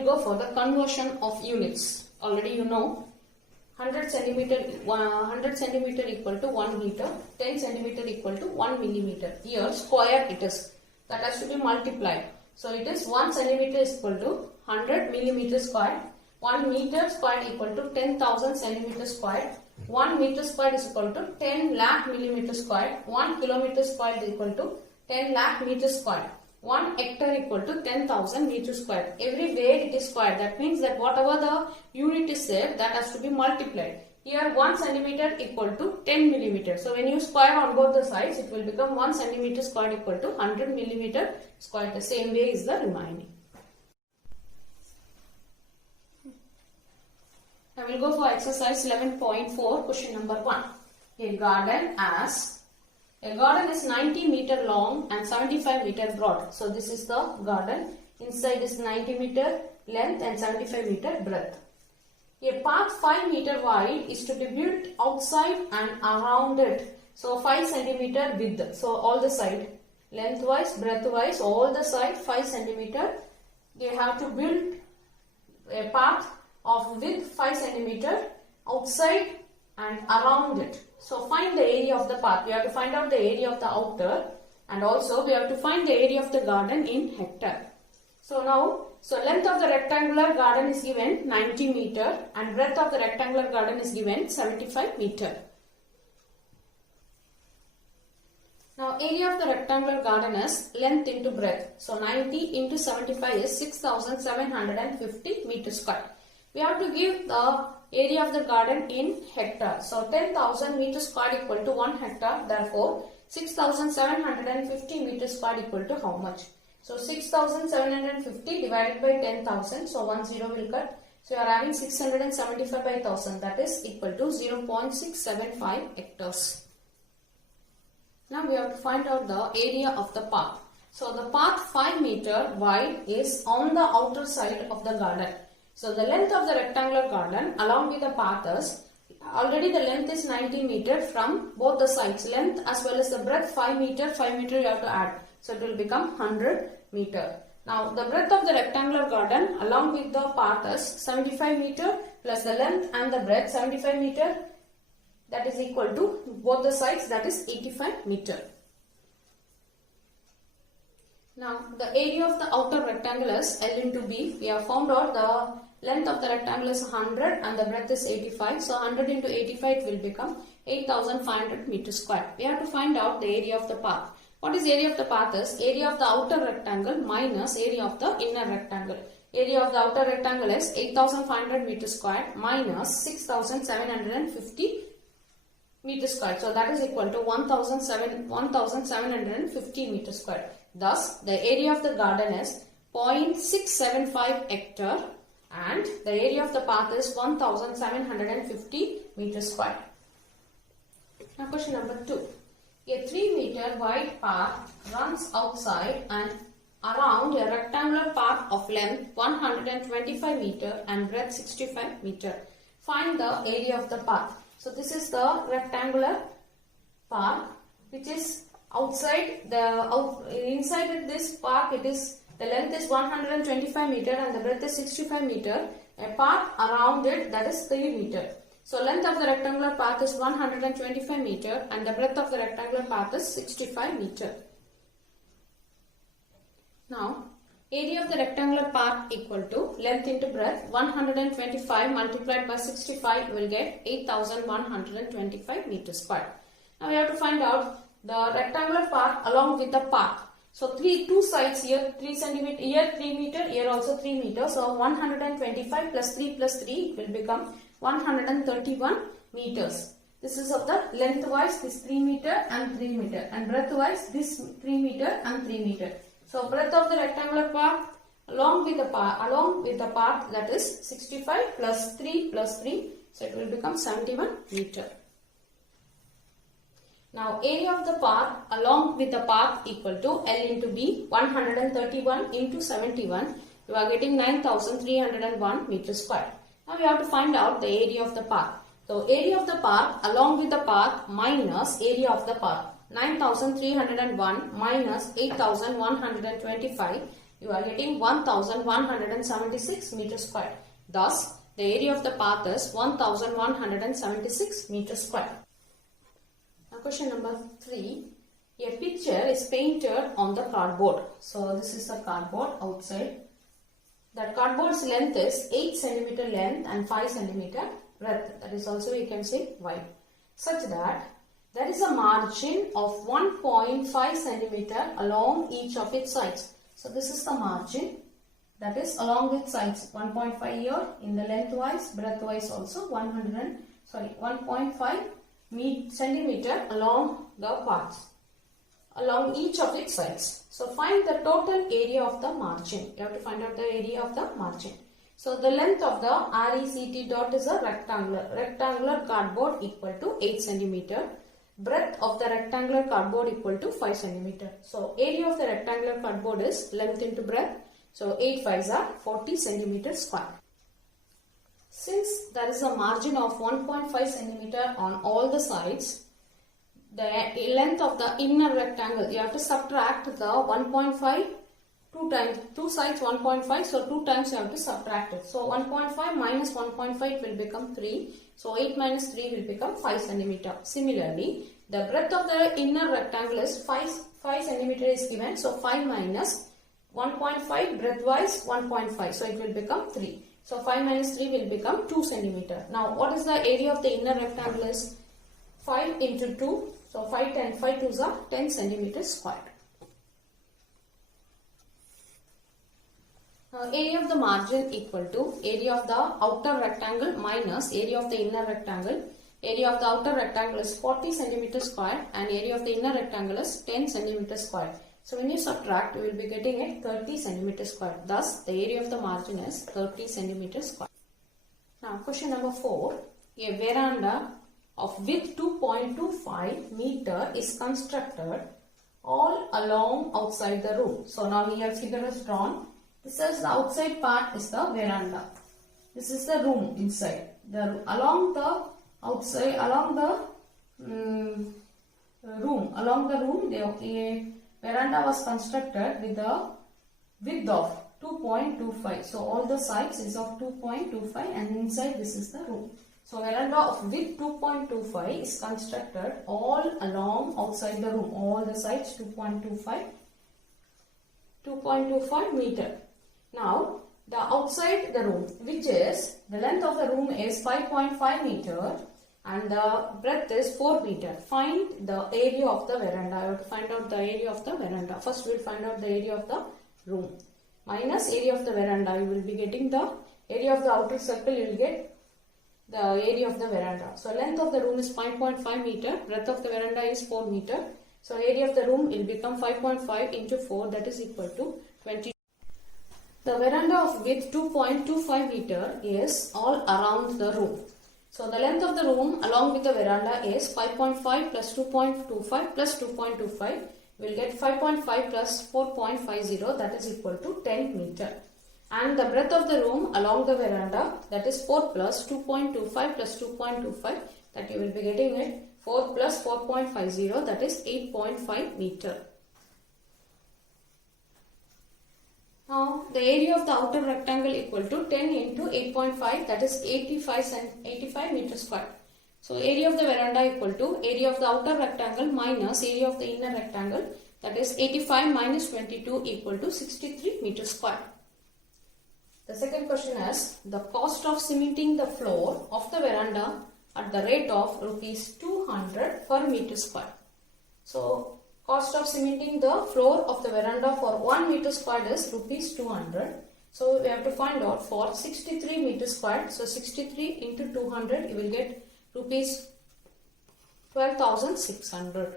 we'll go for the conversion of units. Already you know 100 centimeter equal to 1 meter, 10 centimeter equal to 1 millimeter. Here square it is. That has to be multiplied. So it is 1 centimeter is equal to 100 millimeter square. 1 meter square equal to 10,000 centimeter square. 1 meter square is equal to 10 lakh millimeter square. 1 kilometer square is equal to 10 lakh meter square. 1 hectare equal to 10,000 meter square. Everywhere it is square. That means that whatever the unit is there, that has to be multiplied. Here 1 centimeter equal to 10 millimeter. So when you square on both the sides, it will become 1 centimeter square equal to 100 millimeter square. The same way is the remaining. Now we will go for exercise 11.4, question number 1. A garden is 90 meter long and 75 meter broad. So this is the garden. Inside is 90 meter length and 75 meter breadth. A path 5 meter wide is to be built outside and around it. So 5 centimeter width. So all the side, lengthwise, breadthwise, all the side 5 centimeter. They have to build a path of width 5 centimeter outside and around it. So find the area of the path. We have to find out the area of the outer, and also we have to find the area of the garden in hectare. So now, length of the rectangular garden is given 90 meter and breadth of the rectangular garden is given 75 meter. Now area of the rectangular garden is length into breadth. So 90 into 75 is 6,750 meter square. We have to give the area of the garden in hectare. So 10,000 meter square equal to 1 hectare. Therefore 6,750 meter square equal to how much? So 6,750 divided by 10,000. So 1 0 will cut. So you are having 675 by 1000. That is equal to 0.675 hectares. Now we have to find out the area of the path. So the path 5 meter wide is on the outer side of the garden. So the length of the rectangular garden along with the path is, already the length is 90 meter from both the sides, length as well as the breadth 5 meter you have to add. So it will become 100 meter. Now the breadth of the rectangular garden along with the path is 75 meter plus the length and the breadth 75 meter, that is equal to both the sides, that is 85 meter. Now the area of the outer rectangle is L into B. We have found out the length of the rectangle is 100 and the breadth is 85. So 100 into 85 it will become 8,500 meter square. We have to find out the area of the path. What is area of the path is area of the outer rectangle minus area of the inner rectangle. Area of the outer rectangle is 8,500 meter square minus 6,750 meter square. So that is equal to 1,750 meter square. Thus the area of the garden is 0.675 hectare and the area of the path is 1,750 meter square. Now question number 2. A 3 meter wide path runs outside and around a rectangular path of length 125 meter and breadth 65 meter. Find the area of the path. So this is the rectangular path which is outside inside this path. It is the length is 125 meter and the breadth is 65 meter. A path around it, that is 3 meter. So length of the rectangular path is 125 meter and the breadth of the rectangular path is 65 meter. Now area of the rectangular path equal to length into breadth 125 multiplied by 65 will get 8,125 meter square. Now we have to find out the rectangular path along with the path. So two sides here 3 centimeter, here 3 meter, here also 3 meter. So 125 plus 3 it will become 131 meters. This is of the lengthwise this 3 meter and 3 meter and breadthwise this 3 meter and 3 meter. So breadth of the rectangular path along with the path that is 65 plus 3 so it will become 71 meter. Now area of the path along with the path equal to L into B, 131 into 71, you are getting 9,301 meter square. Now we have to find out the area of the path. So area of the path along with the path minus area of the path. 9,301 minus 8,125 you are getting 1176 meters square. Thus, the area of the path is 1176 meters square. Now question number 3. A picture is painted on the cardboard. So this is the cardboard outside. That cardboard's length is 8 cm length and 5 cm breadth. That is also you can say wide. Such that there is a margin of 1.5 cm along each of its sides. So this is the margin that is along its sides. 1.5 here in the lengthwise, breadthwise also 1.5 centimeter along the path, along each of its sides. So find the total area of the margin. You have to find out the area of the margin. So the length of the RECT dot is a rectangular cardboard equal to 8 cm. Breadth of the rectangular cardboard equal to 5 cm. So area of the rectangular cardboard is length into breadth. So 8 5s are 40 cm square. Since there is a margin of 1.5 cm on all the sides, the length of the inner rectangle, you have to subtract the 1.5 2 times. Two sides 1.5, so 2 times you have to subtract it. So 1.5 minus 1.5 will become 3. So 8 minus 3 will become 5 cm. Similarly, the breadth of the inner rectangle is 5 cm is given. So 5 minus 1.5 breadthwise 1.5. So it will become 3. So 5 minus 3 will become 2 cm. Now what is the area of the inner rectangle is 5 into 2. So 5 2s are 10 cm squared. Now area of the margin equal to area of the outer rectangle minus area of the inner rectangle. Area of the outer rectangle is 40 cm square and area of the inner rectangle is 10 cm square. So when you subtract, you will be getting it 30 cm square. Thus, the area of the margin is 30 cm square. Now question number 4. A veranda of width 2.25 meter is constructed all along outside the room. So now here figure is drawn. This is the outside part is the veranda. This is the room inside. Along the room, the veranda was constructed with a width of 2.25. So all the sides is of 2.25 and inside this is the room. So veranda of width 2.25 is constructed all along outside the room. All the sides 2.25 meter. Now the outside the room, which is the length of the room is 5.5 meter and the breadth is 4 meter. Find the area of the veranda. I have to find out the area of the veranda. First we will find out the area of the room. Minus area of the veranda. You will be getting the area of the outer circle. You will get the area of the veranda. So length of the room is 5.5 meter. Breadth of the veranda is 4 meter. So area of the room will become 5.5 into 4, that is equal to 20. The veranda of width 2.25 meter is all around the room. So the length of the room along with the veranda is 5.5 plus 2.25 plus 2.25. We will get 5.5 plus 4.50, that is equal to 10 meter. And the breadth of the room along the veranda, that is 4 plus 2.25 plus 2.25, that you will be getting it 4 plus 4.50, that is 8.5 meter. Now the area of the outer rectangle equal to 10 into 8.5, that is 85 meters square. So area of the veranda equal to area of the outer rectangle minus area of the inner rectangle, that is 85 minus 22 equal to 63 meters square. The second question is the cost of cementing the floor of the veranda at the rate of rupees 200 per meter square. So cost of cementing the floor of the veranda for 1 meter squared is rupees 200. So we have to find out for 63 meters squared. So 63 into 200, you will get rupees 12,600.